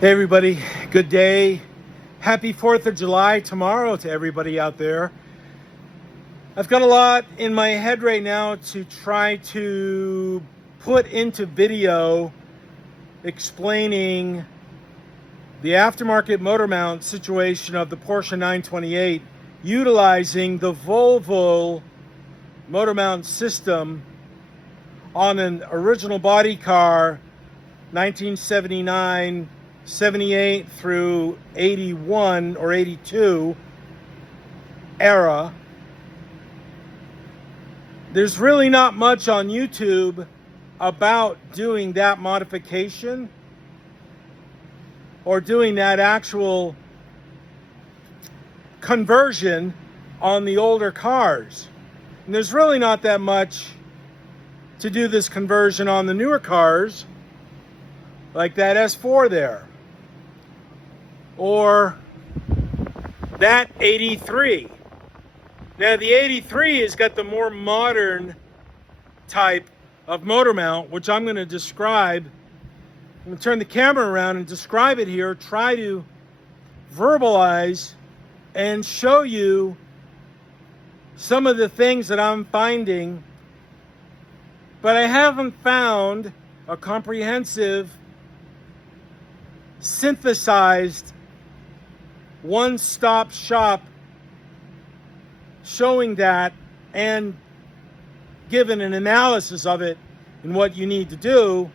Hey everybody, good day. Happy 4th of July tomorrow to everybody out there. I've got a lot in my head right now to try to put into video explaining the aftermarket motor mount situation of the Porsche 928 utilizing the Volvo motor mount system on an original body car 1979 78 through 81 or 82 era. There's really not much on YouTube about doing that modification or doing that actual conversion on the older cars. And there's really not that much to do this conversion on the newer cars, like that S4 there, or that 83. Now the 83 has got the more modern type of motor mount, which I'm going to describe. I'm going to turn the camera around and describe it here, try to verbalize and show you some of the things that I'm finding, but I haven't found a comprehensive, synthesized, one-stop shop showing that and given an analysis of it and what you need to do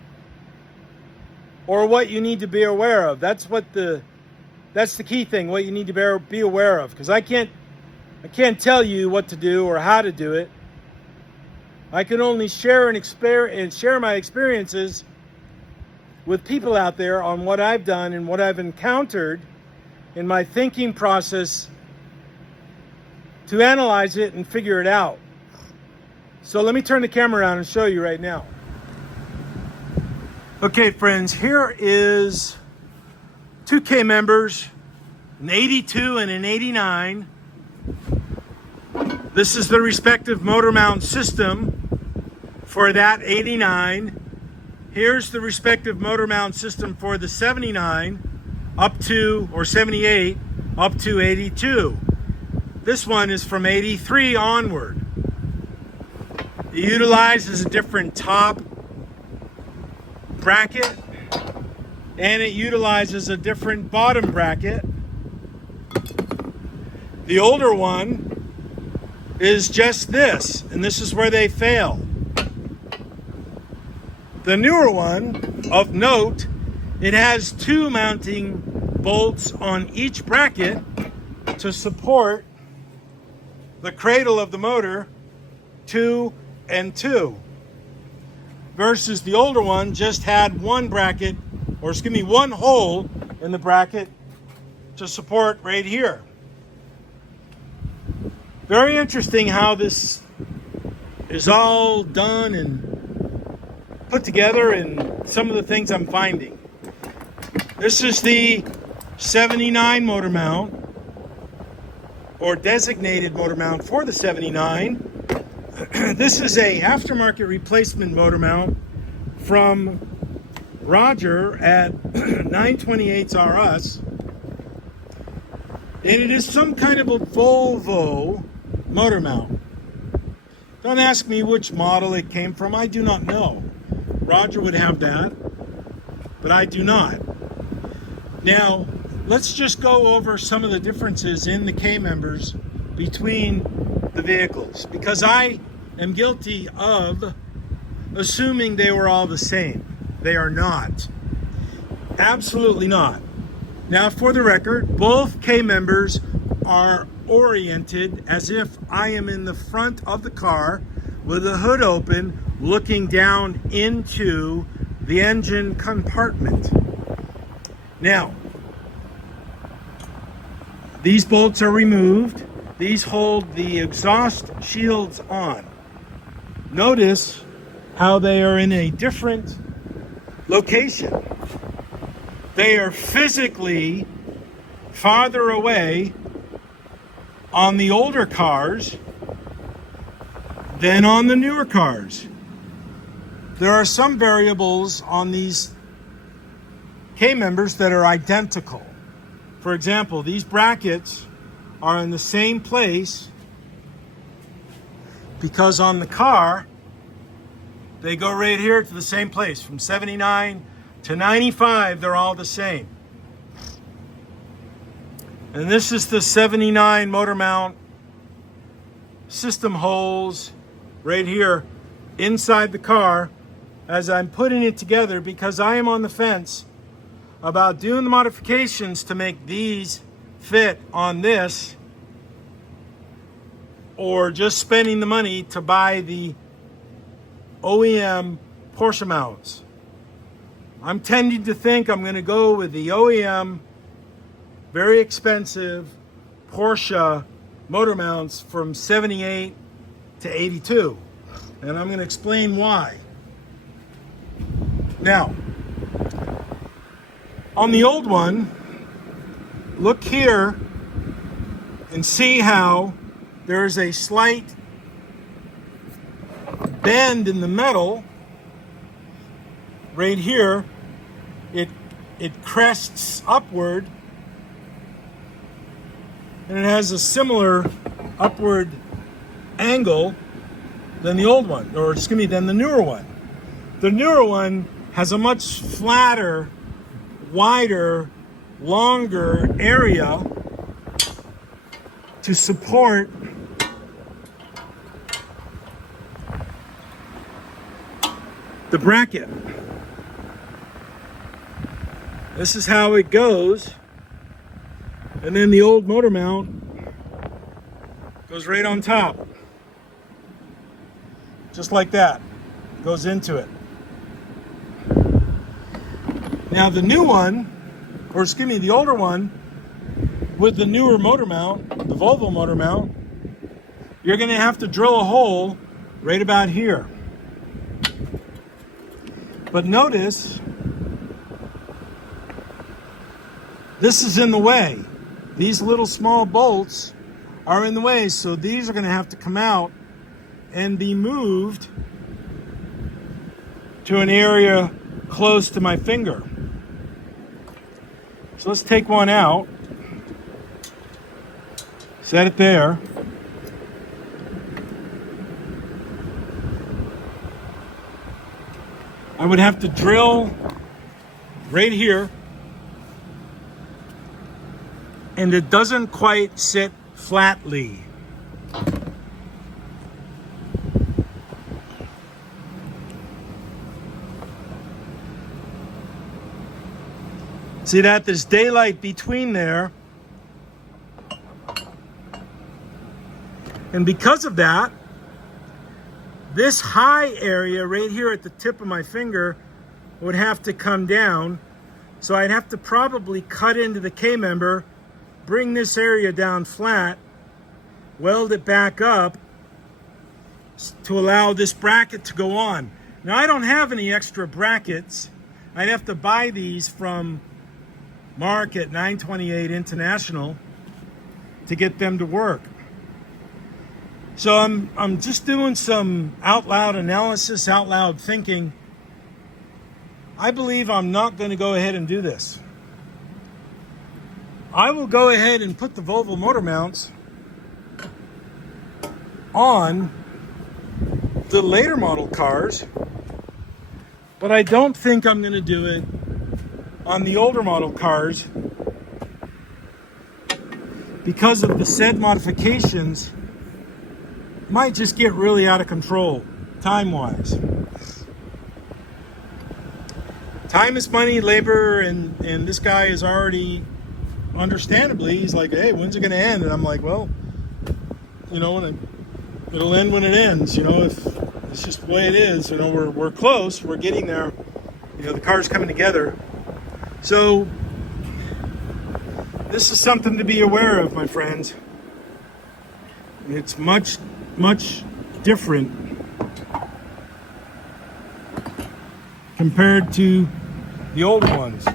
or what you need to be aware of. That's the key thing, what you need to be aware of, because I can't tell you what to do or how to do it. I can only share my experiences with people out there on what I've done and what I've encountered in my thinking process to analyze it and figure it out. So let me turn the camera around and show you right now. Okay, friends, here is 2K members, an 82 and an 89. This is the respective motor mount system for that 89. Here's the respective motor mount system for the 79 up to, or 78 up to 82. This one is from 83 onward. It utilizes a different top bracket and it utilizes a different bottom bracket. The older one is just this, and this is where they fail. The newer one, of note, it has two mounting bolts on each bracket to support the cradle of the motor, 2 and 2, versus the older one just had one bracket, or excuse me, one hole in the bracket to support right here. Very interesting how this is all done and put together and some of the things I'm finding. This is the 79 motor mount, or designated motor mount for the 79. This is a aftermarket replacement motor mount from Roger at 928s RS. And it is some kind of a Volvo motor mount. Don't ask me which model it came from. I do not know. Roger would have that, but I do not. Now, let's just go over some of the differences in the K members between the vehicles, because I am guilty of assuming they were all the same. They are not. Absolutely not. Now, for the record, both K members are oriented as if I am in the front of the car with the hood open, looking down into the engine compartment. Now, these bolts are removed. These hold the exhaust shields on. Notice how they are in a different location. They are physically farther away on the older cars than on the newer cars. There are some variables on these K-members that are identical. For example, these brackets are in the same place because on the car, they go right here to the same place. From 79 to 95, they're all the same. And this is the 79 motor mount system holes right here inside the car as I'm putting it together, because I am on the fence about doing the modifications to make these fit on this, or just spending the money to buy the OEM Porsche mounts. I'm tending to think I'm going to go with the OEM, very expensive Porsche motor mounts from 78 to 82. And I'm going to explain why. Now, on the old one, look here and see how there's a slight bend in the metal right here. It crests upward, and it has a similar upward angle than the old one, or excuse me, than the newer one. The newer one has a much flatter, wider, longer area to support the bracket. This is how it goes. And then the old motor mount goes right on top. Just like that. Goes into it. Now the new one, or excuse me, the older one, with the newer motor mount, the Volvo motor mount, you're going to have to drill a hole right about here. But notice, this is in the way. These little small bolts are in the way, so these are going to have to come out and be moved to an area close to my finger. So let's take one out, set it there. I would have to drill right here, and it doesn't quite sit flatly. See that? There's daylight between there. And because of that, this high area right here at the tip of my finger would have to come down. So I'd have to probably cut into the K-member, bring this area down flat, weld it back up to allow this bracket to go on. Now I don't have any extra brackets. I'd have to buy these from Mark at 928 International to get them to work. So I'm just doing some out loud analysis, out loud thinking. I believe I'm not going to go ahead and do this. I will go ahead and put the Volvo motor mounts on the later model cars, but I don't think I'm going to do it on the older model cars because of the said modifications. Might just get really out of control time-wise. Time is money, labor, and this guy is already, understandably, he's like, hey, when's it going to end? And I'm like, well, you know, it'll end when it ends. You know, if it's just the way it is. You know, we're close. We're getting there. You know, the car's coming together. So this is something to be aware of, my friends. It's much different compared to the old ones.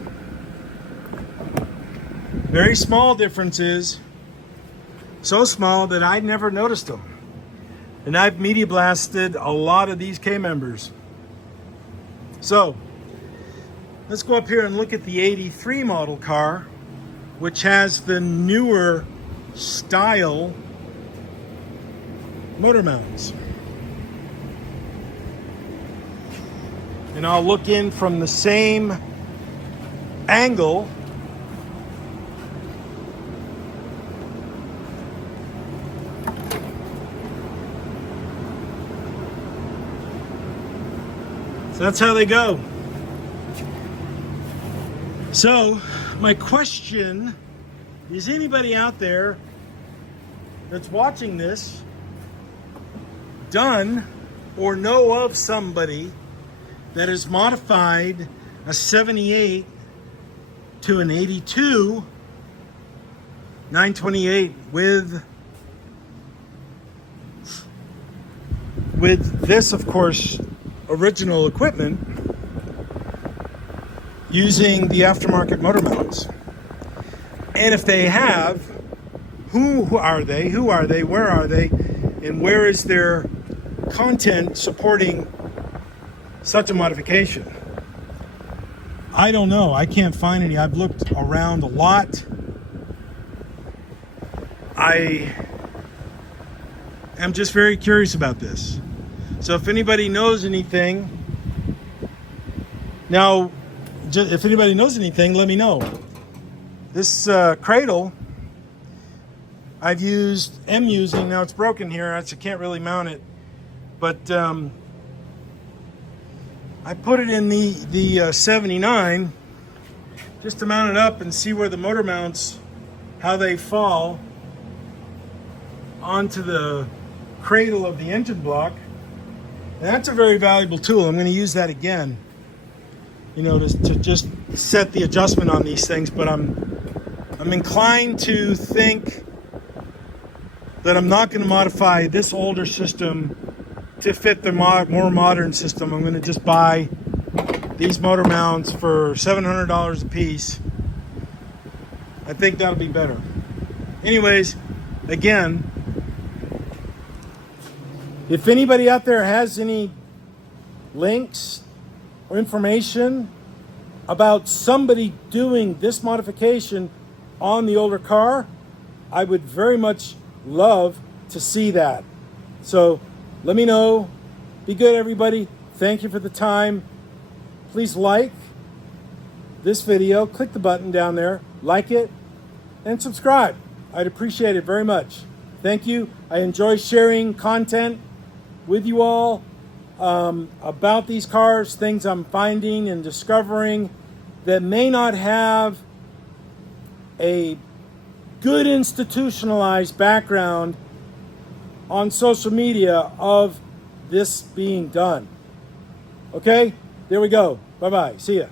Very small differences, so small that I never noticed them. And I've media blasted a lot of these K members. So Let's go up here and look at the 83 model car, which has the newer style motor mounts. And I'll look in from the same angle. So that's how they go. So my question is, anybody out there that's watching this done or know of somebody that has modified a 78 to an 82 928 with this, of course, original equipment, using the aftermarket motor mounts? And if they have, who are they, where are they, and where is their content supporting such a modification? I don't know. I can't find any. I've looked around a lot. I am just very curious about this. So if anybody knows anything, now, if anybody knows anything, let me know. This cradle am using, now it's broken here, so I can't really mount it, but I put it in the 79 just to mount it up and see where the motor mounts, how they fall onto the cradle of the engine block. And that's a very valuable tool. I'm going to use that again, you know, to just set the adjustment on these things. But I'm inclined to think that I'm not going to modify this older system to fit the more modern system. I'm going to just buy these motor mounts for $700 a piece. I think that'll be better. Anyways, again, if anybody out there has any links or information about somebody doing this modification on the older car, I would very much love to see that. So let me know. Be good, everybody. Thank you for the time. Please like this video. Click the button down there, like it, and subscribe. I'd appreciate it very much. Thank you. I enjoy sharing content with you all about these cars, things I'm finding and discovering that may not have a good institutionalized background on social media of this being done. Okay, there we go. Bye-bye. See ya.